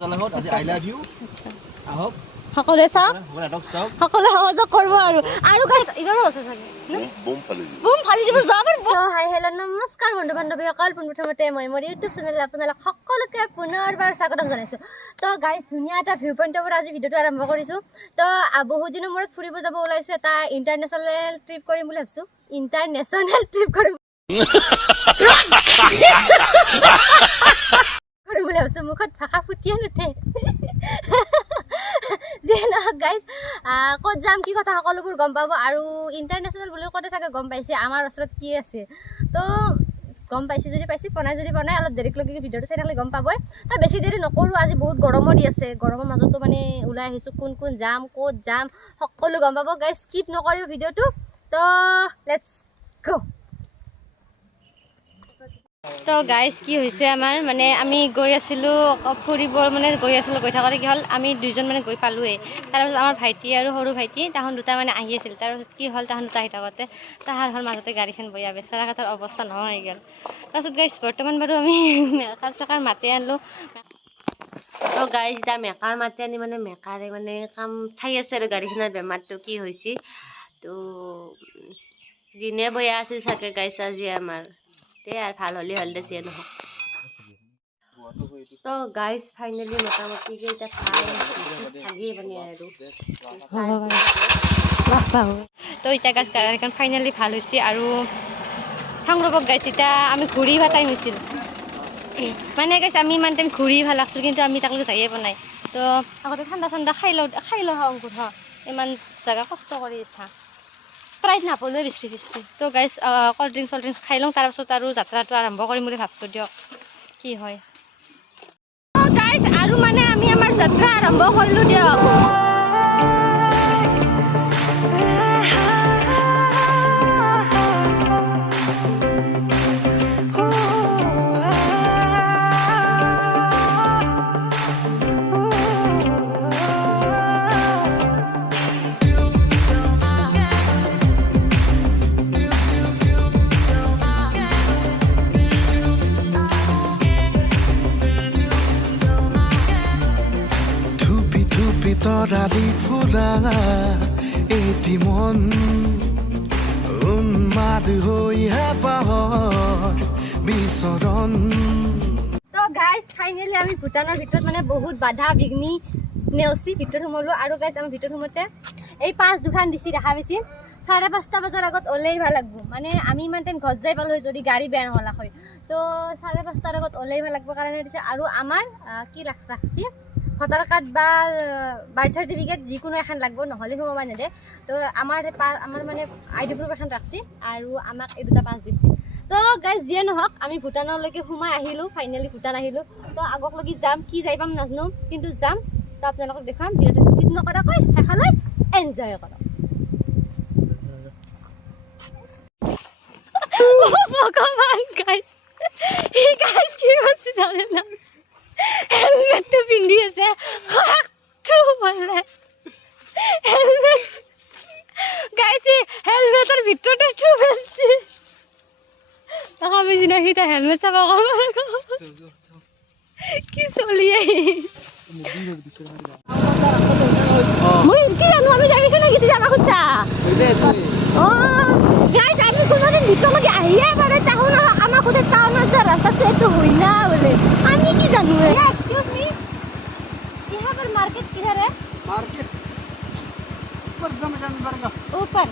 I love you. আহক সকলে চাওক নাটক চাওক সকলে সহযোগ কৰিব আৰু গাইছ ইবাৰো আছে চাগে বুম ফালি দিব যাবৰ হাই হেল্ল' নমস্কাৰ বন্ধু বান্ধৱীসকল পোনপ্ৰথমতে মই মোৰ ইউটিউব চেনেলত আপোনালোক সকলোকে পুনৰবাৰ স্বাগতম জনাইছোঁ তো গাইছ ধুনীয়া এটা ভিউ পইণ্টৰ পৰা আজি ভিডিঅ'টো আৰম্ভ কৰিছোঁ তো বহুত দিনৰ মূৰত ফুৰিব যাব ওলাইছোঁ এটা ইণ্টাৰনেশ্যনেল ট্ৰিপ কৰিম বুলি ভাবিছোঁ ইণ্টাৰনেশ্যনেল ট্ৰিপ কৰিম বুলি ভাবিছোঁ মুখত ভাষা ফুটিয়ে নুঠে যিয়ে নহওক গাইজ ক'ত যাম কি কথা সকলোবোৰ গম পাব আৰু ইণ্টাৰনেশ্যনেল বুলিও ক'তে চাগে গম পাইছে আমাৰ ওচৰত কি আছে তো গম পাইছে যদি পাইছে বনাই যদি বনাই অলপ দেৰিলৈকে ভিডিঅ'টো চাই থাকিলে গম পাবই তো বেছি দেৰি নকৰোঁ আজি বহুত গৰমো দি আছে গৰমৰ মাজতো মানে ওলাই আহিছোঁ কোন কোন যাম ক'ত যাম সকলো গম পাব গাইজ স্কিপ নকৰিব ভিডিঅ'টো তো লেটছ গ' তো গাইজ কি হৈছে আমাৰ মানে আমি গৈ আছিলোঁ ফুৰিব মানে গৈ থাকোঁতে কি হ'ল আমি দুইজন মানে গৈ পালোঁৱেই তাৰপিছত আমাৰ ভাইটি আৰু সৰু ভাইটি তাহোন দুটা মানে আহি আছিল তাৰপিছত কি হ'ল তাহোন দুটা আহি থাকোঁতে তাহাৰ হ'ল মাজতে গাড়ীখন বয়া বেচেৰা কাঠৰ অৱস্থা নোহোৱা হৈ গ'ল তাৰপিছত গাইজ বৰ্তমান বাৰু আমি মেকাৰ চেকাৰ মাতি আনিলোঁ তো গাইজ এতিয়া মেকাৰ মাতি আনি মানে মেকাৰে মানে কাম চাই আছে আৰু গাড়ীখনৰ বেমাৰটো কি হৈছে তো দিনে বয়া আছিল চাগে গাইজ আজি আমাৰ আর ভাল হলে হল দে যিয়ে নহওক তো গাইজ ফাইনেলি মোটামুটি এটা ভাল চাগিয়ে মানে আৰু তো এতিয়া গাইজ গাড়ীখন ফাইনেলি ভাল হৈছে আৰু চাওঁ ৰ'ব গাইজ এতিয়া আমি ঘূৰি ভাল টাইম হৈছিল মানে গাইজ আমি ইমান টাইম ঘূৰি ভাল লাগছিল কিন্তু আমি তাকলৈকে যায়ে পোৱা নাই তো আগতে ঠাণ্ডা ঠাণ্ডা খাই লওঁ অংকুৰ ইমান জেগা কষ্ট কৰি ইচ্ছা স্প্ৰাইট নাপালোৱে বিচৰি তো গাইজ কল্ড ড্ৰিংকছ খাই লওঁ তাৰপিছত আৰু যাত্ৰাটো আৰম্ভ কৰিম বুলি ভাবিছোঁ দিয়ক কি হয় গাইজ আৰু মানে আমি আমাৰ যাত্ৰা আৰম্ভ কৰিলোঁ দিয়ক তৰালি ফুৰা এটি মন উন্মাদ হৈ হেঁপাহৰ বিচৰণ তো গাইজ ফাইনেলি আমি ভূটানৰ ভিতৰত মানে বহুত বাধা বিঘ্নি নেওচি ভিতৰত সোমালোঁ আৰু গাইজ আমি ভিতৰত সোমাওঁতে এই পাঁচ দুখন দিছি দেখা পাইছি 5:30 বজাৰ আগত ওলাই ভাল লাগব মানে আমি ইমান টাইম ঘৰত যাই পালোঁ যদি গাড়ী বেয়া নহ'লা হয় তো 5:30 আগত ওলাই ভাল লাগব কাৰণে দিছে আৰু আমাৰ কি ৰাখছি ভোটাৰ কাৰ্ড বা বাৰ্থ চাৰ্টিফিকেট যিকোনো এখন লাগব নহ'লে সোমাব নেদে তো আমাৰ মানে আইডি প্ৰুফ এখন ৰাখছি আৰু আমাক এই দুটা পাছ দিছে তো গাইজ যিয়ে নহওক আমি ভূটানলৈকে সোমাই আহিলোঁ ফাইনেলি ভূটান আহিলোঁ তো আগকলৈকে যাম কি যাই পাম নাজানো কিন্তু যাম তো আপোনালোকক দেখাম ভিডিঅ'টো স্কিপ নকৰাকৈ শেষলৈ এনজয় কৰক ভগৱান গাইজ কি হৈছে জানে না হেলমেটটো পিন্ধি আছে হেলমেট গাইজ হেলমেটৰ ভিতৰতে পেলছি দেখা পাইছি না সি হেলমেট চাব কি চলি মই কি জানো আমি যাবিছো না কিছু যাবা খুঁজছা গাইজ আমি কোনোদিন ভিতৰলৈকে আহিয়ে পাৰে তাহোন আমাক সোধে টাউনৰ যে ৰাস্তাটো এইটো হয় না বোলে আমি কি জানো এক্সকিউজ মি यहाँ पर मार्केट किधर है मार्केट ऊपर समझान बरगा ऊपर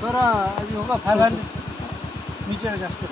थोड़ा अभी होगा 500 मीटर रास्ते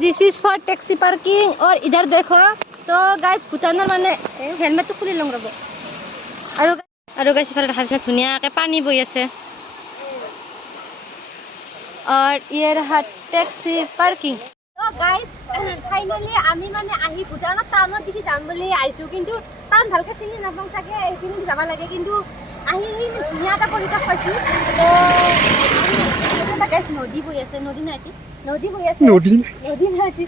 this is for taxi parking और इधर देखो तो गाइस भूटानर माने हेलमेट तो खुली लंग रबो আৰু গাইস ইফালে দেখা পাইছে ধুনীয়াকৈ পানী বৈ আছে और ये रहा टैक्सी पार्किंग तो গাইজ ফাইনেলি আমি মানে আহি ভূটানত টাউনত দেখি যাম বুলি আহিছোঁ কিন্তু টাউন ভালকৈ চিনি নাপাওঁ চাগে এইখিনি যাব লাগে কিন্তু আহি ধুনীয়া এটা পৰিৱেশ পাইছোঁ তো এটা গাইজ নদী বৈ আছে নদী নাইটি নদী বৈ আছে নদী নাইটি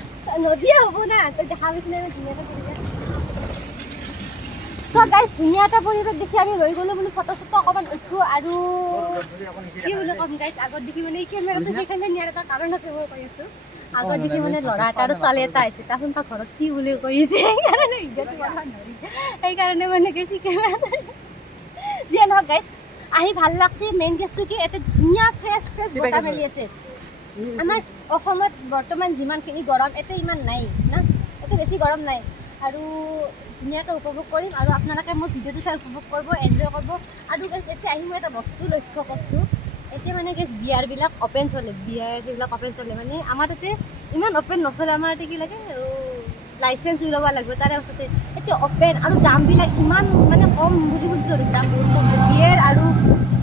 নদীয়ে হ'ব না তই দেখা পাইছিলে ধুনীয়া এটা পৰিৱেশ তো গাইজ ধুনীয়া এটা পৰিৱেশ দেখি আমি ৰৈ গ'লোঁ বুলি ফটো চটো অকণমান উঠোঁ আৰু কি বুলি ক'ম গাইজ আগত দেখি মানে এই কেমেৰাটো সেইফালে নিয়াৰ এটা কাৰণ আছে মই কৈ আছোঁ আগত দেখি মানে ল'ৰা এটা আৰু ছোৱালী এটা আহিছে তাৰচোন তাৰ ঘৰত কি বুলি কৈছে সেইকাৰণে ভিডিঅ'টো বনাব নোৱাৰি সেইকাৰণে মানে গৈছে কেমেৰা যিয়ে নহওক গাইজ আহি ভাল লাগছে মেইন কেছটো কি এটা ধুনীয়া ফ্ৰেছ বতাহ মেলি আছে আমাৰ অসমত বৰ্তমান যিমানখিনি গৰম এতিয়া ইমান নাই না এতিয়া বেছি গৰম নাই আৰু ধুনীয়াকৈ উপভোগ কৰিম আৰু আপোনালোকে মোৰ ভিডিঅ'টো চাই উপভোগ কৰিব এনজয় কৰিব আৰু গাইজ এতিয়া আহি মই এটা বস্তু লক্ষ্য কৰিছোঁ এতিয়া মানে গেছ বিয়াৰবিলাক অপেন চলে বিয়াৰ সেইবিলাক অপেন চলে মানে আমাৰ তাতে ইমান অপেন নচলে আমাৰ তাতে কি লাগে লাইচেঞ্চ ওলাব লাগিব তাৰে পাছতে এতিয়া অপেন আৰু দামবিলাক ইমান মানে কম বুলি শুনিছোঁ আৰু দাম বহুত কম বিয়াৰ আৰু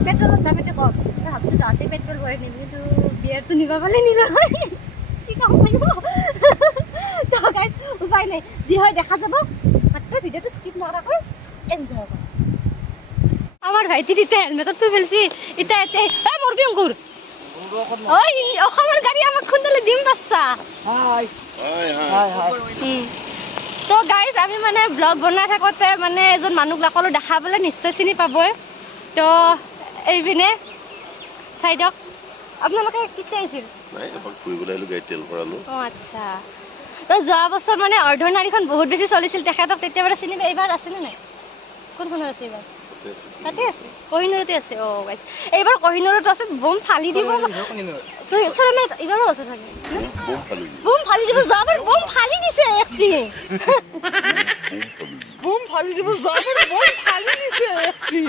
পেট্ৰলৰ দাম এতিয়া কম মই ভাবিছোঁ যাওঁতে পেট্ৰল ভৰাই নিম কিন্তু বিয়াৰটো নিব পালে নিলে কি কাম কৰিব তো গাইজ উপায় নাই যি হয় দেখা যাব মাত্ৰ ভিডিঅ'টো স্কিপ নকৰাকৈ এনজয় কৰিব আমাৰ ভাইটি দিতে হেলমেটত তুই ফেলছি ইটা এতে এ মৰবি অঙ্কুৰ ওই অসমৰ গাড়ী আমাক খুন্দালে দিম বাচ্চা হাই হাই হাই তো গাইজ আমি মানে ব্লগ বনাই থাকোঁতে মানে এজন মানুহ লাকলো দেখা পালে নিশ্চয় চিনি পাবই তো এইপিনে চাই দিয়ক আপোনালোকে কেতিয়া আহিছিল অঁ আচ্ছা তো যোৱা বছৰ মানে অৰ্ধনাৰীখন বহুত বেছি চলিছিল তেখেতক তেতিয়া বাৰু চিনি এইবাৰ আছেনে নাই কোনখনত আছে এইবাৰ তাতে আছে কহিনুৰতে আছে অ গাইছ এইবাৰ কহিনুৰতো আছে বম ফালি দিব সৰি মানে এইবাৰো আছে চাগে বম ফালি দিব যাবাৰ বম ফালি দিছে একটি বম ফালি দিব যাবাৰ বম ফালি দিছে একটি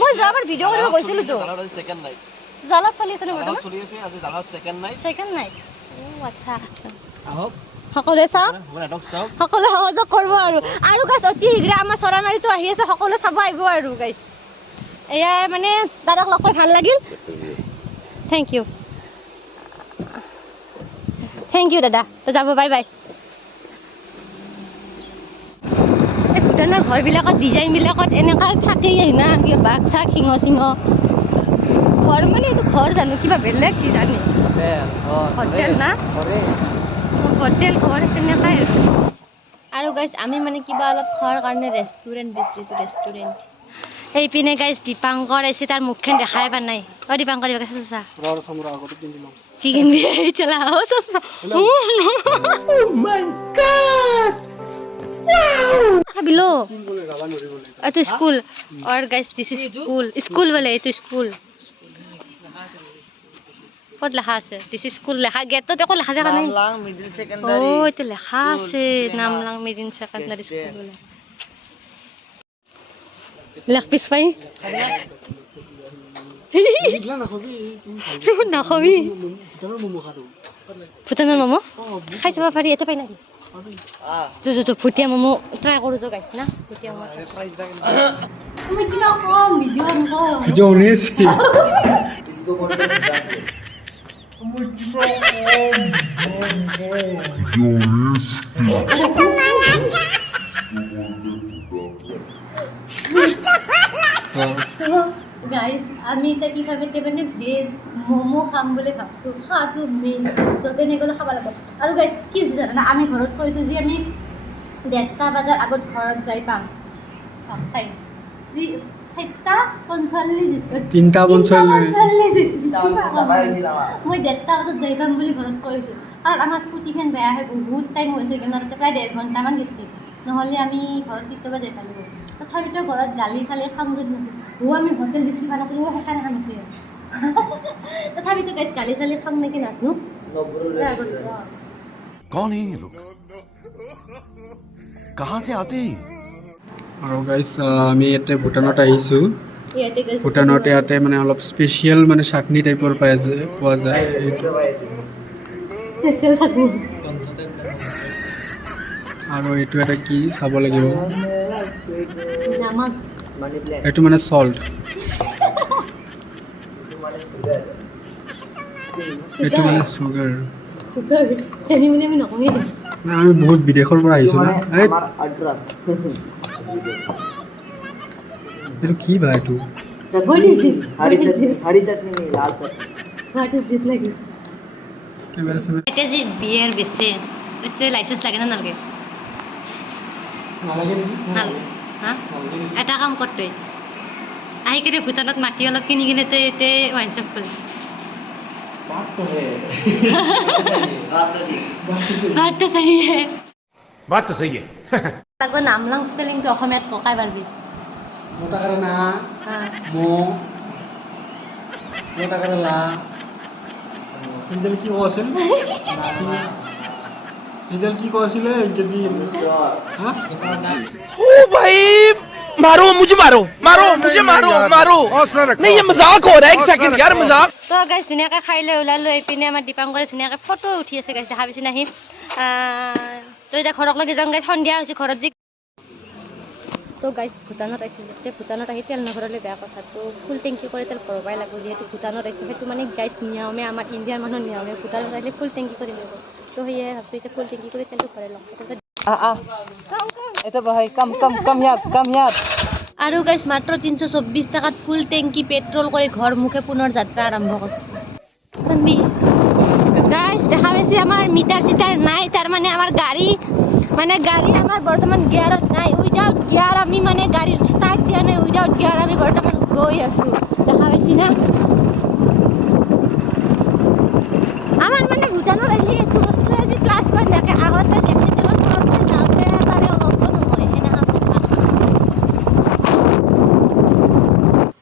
মই যাবাৰ ভিডিঅ' কৰিব গৈছিলো তো সেকেন্ড নাইট জালত চলি আছে ন বৰ্তমান চলি আছে আজি জালত সেকেন্ড নাইট ও আচ্ছা আহক সকলোৱে চাওক সকলোৱে সহযোগ কৰিব আৰু গাইছ অতি শীঘ্ৰে আমাৰ চৰাইমাৰীতো আহি আছে সকলোৱে চাব আহিব আৰু গাইছ এয়া মানে দাদাক লগ পাই ভাল লাগিল থেংক ইউ দাদা তো যাব বাই বাই এই ভূটানৰ ঘৰবিলাকত ডিজাইনবিলাকত এনেকুৱা থাকেই না কিবা বাঘ চাঘ সিংহ ঘৰ মানে এইটো ঘৰ জানো কিবা বেলেগ কি জানি হোটেল না হোটেল ঘৰ তেনেকুৱাই আৰু গাইজ আমি মানে কিবা অলপ খোৱাৰ কাৰণে ৰেষ্টুৰেণ্ট বিচাৰিছোঁ ৰেষ্টুৰেণ্ট এইপিনে গাইজ দীপাংকৰ আহিছে তাৰ মুখখন দেখাই পা নাই অ দীপাংকৰ দিবা চা কি কিনবি চলা অ চচমা খাবিলো এইটো স্কুল और गाइस दिस इज स्कूल बोले এইটো স্কুল কত লেখা আছে দিস স্কুল লেখা গেটত একো লেখা দেখা নাই নামলাং মিডল সেকেন্ডারি ও এটা লেখা আছে নামলাং মিডল সেকেন্ডারি স্কুল বলে লেখ পিছ পাই না খবি ভূটানৰ মমো খাই চাব পাৰি এটো পাই নাকি তো ভুটিয়া মমো ট্ৰাই কৰো যো গাইছ না ভুটিয়া মমো তুমি কি না কম ভিডিও নিছি इसको बोल গাইজ আমি এতিয়া কি খাম এতিয়া মানে ভেজ ম'ম' খাম বুলি ভাবছোঁ খোৱাটো মেইন য'তে নগ'লে খাব লাগিব আৰু গাইজ কি হৈছে জানা আমি ঘৰত কৈছোঁ যে আমি 1:30 বজাৰ আগত ঘৰত যাই পাম টাইম 3:45 মই 1:30 বজাত যাই পাম বুলি ঘৰত কৈছোঁ কাৰণ আমাৰ স্কুটিখন বেয়া হয় বহুত টাইম হৈছে কিন্তু তাতে প্ৰায় 1.5 ঘণ্টামান গৈছে নহ'লে আমি ঘৰত কেতিয়াবা যাই পালোঁ তথাপিতো ঘৰত গালি চালি খাম যদি আমি হোটেল বেছি ভাল আছিলোঁ সেইকাৰণে খাম তথাপিতো গাইছ গালি চালি খাম নেকি নাজানো कौन है ये लोग कहाँ से आते हैं আৰু গাইছ আমি ইয়াতে ভূটানত আহিছোঁ ভূটানত ইয়াতে মানে অলপ স্পেচিয়েল মানে চাটনি টাইপৰ পোৱা যায় স্পেচিয়েল চাটনি আৰু এইটো এটা কি চাব লাগিব নামক এইটো মানে সল্ট এইটো মানে চুগাৰ চুগাৰ চেনি বুলি আমি নকওঁৱেই আমি বহুত বিদেশৰ পৰা আহিছোঁ না এইটো কি বা এইটো What is this? हरी चटनी नहीं लाल चटनी What is this like? Camera চেমেৰা এতিয়া যে বিয়েৰ বেচে এতিয়া লাইচেন্স লাগে না নালাগে নালাগে নেকি হা এটা কাম কৰ তই আহি কিনে ভূটানত মাটি অলপ কিনি কিনে তই এতিয়া ৱাইন শ্বপ কৰি বাত তো সহি হে बात तो सही है আগৰ নামলাং স্পেলিংটো অসমীয়াত ককাই পাৰবি মোটা করে না হা মো মোটা করে লা সিন্দল কি কৈছিল সিন্দল কি কৈছিল কেজি হ্যাঁ ओ भाई मारो मुझे मारो मारो मुझे मारो मारो नहीं ये मजाक हो रहा है एक सेकंड यार मजाक তো গাইছ ধুনীয়াকৈ খাই লৈ ওলালোঁ এইপিনে আমাৰ দীপাংকৰে ধুনীয়াকৈ ফটো উঠি আছে গাইছ দেখা পাইছোঁ নাহি তো এতিয়া ঘৰক লাগি যাওঁ গাইছ সন্ধিয়া হৈছে ঘৰত যি তো গাইছ ভূটানত আহিছোঁ যেতিয়া ভূটানত আহি তেল নভৰালে বেয়া কথা তো ফুল টেংকি কৰি তেল ভৰাবই লাগিব যিহেতু ভূটানত আহিছোঁ সেইটো মানে গাইছ নিয়মে আমাৰ ইণ্ডিয়াৰ মানুহৰ নিয়মে ভূটানত আহিলে ফুল টেংকি কৰি লাগিব তো সেয়ে ভাবছোঁ এতিয়া ফুল টেংকি কৰি তেলটো ভৰাই লওঁ itu bahaya kam yat আৰু গাইছ মাত্ৰ 324 টকাত ফুল টেংকি পেট্ৰল কৰি ঘৰ মুখে পুনৰ যাত্ৰা আৰম্ভ কৰিছোঁ গাইছ দেখা পাইছে আমাৰ মিটাৰ চিটাৰ নাই তাৰমানে আমাৰ গাড়ী আমাৰ বৰ্তমান গিয়াৰত নাই উইদাউট গিয়াৰ আমি মানে গাড়ী ষ্টাৰ্ট দিয়া নাই উইদাউট গিয়াৰ আমি বৰ্তমান গৈ আছোঁ দেখা পাইছি না আমাৰ মানে ভূটানত আহিলে এইটো বস্তুৱে আজি প্লাছ পইণ্ট থাকে আগতে যেনেকৈ তেলৰ খৰচ যাওঁতে তাৰে অলপো নহয় সেনেকুৱা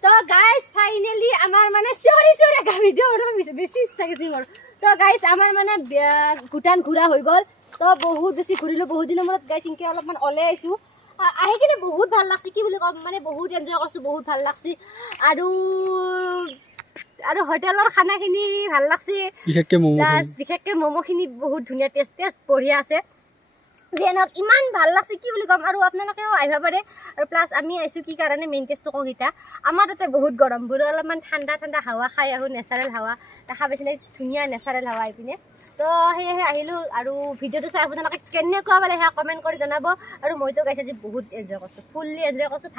তো গাইজ ফাইনেলি আমাৰ মানে চৰি এটা ভিডিঅ' বনাব বেছি ইচ্ছা গৈছে মোৰ তো গাইজ আমাৰ মানে ভূটান ঘূৰা হৈ গ'ল তো বহুত বেছি ঘূৰিলোঁ বহুত দিনৰ মূৰত গাইজ ইনকৈ অলপমান ওলাই আহিছোঁ আহি কিনে বহুত ভাল লাগছে কি বুলি ক'ম মানে বহুত এনজয় কৰিছোঁ বহুত ভাল লাগছে আৰু হোটেলৰ খানাখিনি ভাল লাগছে বিশেষকৈ ম'ম'খিনি বহুত ধুনীয়া টেষ্ট বঢ়িয়া আছে যেনক ইমান ভাল লাগছে কি বুলি ক'ম আৰু আপোনালোকেও আহিব পাৰে আৰু প্লাছ আমি আহিছোঁ কি কাৰণে মেইন টেষ্টটো কওঁ এতিয়া আমাৰ তাতে বহুত গৰম বোলো অলপমান ঠাণ্ডা হাৱা খাই আহোঁ নেচাৰেল হাৱা দেখা পাইছেনে ধুনীয়া নেচাৰেল হাৱা এইপিনে তো সেয়েহে আহিলোঁ আৰু ভিডিঅ'টো চাই আপোনালোকে কেনেকুৱা পালে সেয়া কমেণ্ট কৰি জনাব আৰু মইতো গাইছে আজি বহুত এনজয় কৰিছোঁ ফুল্লি এনজয় কৰিছোঁ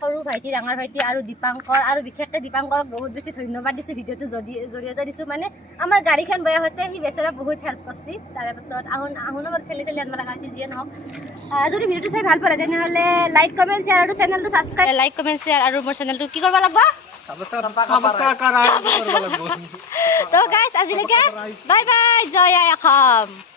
সৰু ভাইটি ডাঙৰ ভাইটি আৰু দীপাংকৰ আৰু বিশেষকৈ দীপাংকৰক বহুত বেছি ধন্যবাদ দিছোঁ ভিডিঅ'টো জৰিয়তে দিছোঁ মানে আমাৰ গাড়ীখন বেয়া হওঁতে সি বেচেৰা বহুত হেল্প কৰিছে তাৰে পাছত আহোনৰ ঠেলি আনিব লগা হৈছে যিয়ে নহওক যদি ভিডিঅ'টো চাই ভাল পালে তেনেহ'লে লাইক কমেণ্ট শ্বেয়াৰ আৰু চেনেলটো ছাবস্ক্ৰাইব লাইক কমেণ্ট শ্বেয়াৰ আৰু মোৰ চেনেলটো কি কৰিব লাগিব তো গাইজ আজিলৈকে বাই বাই জয় আই অসম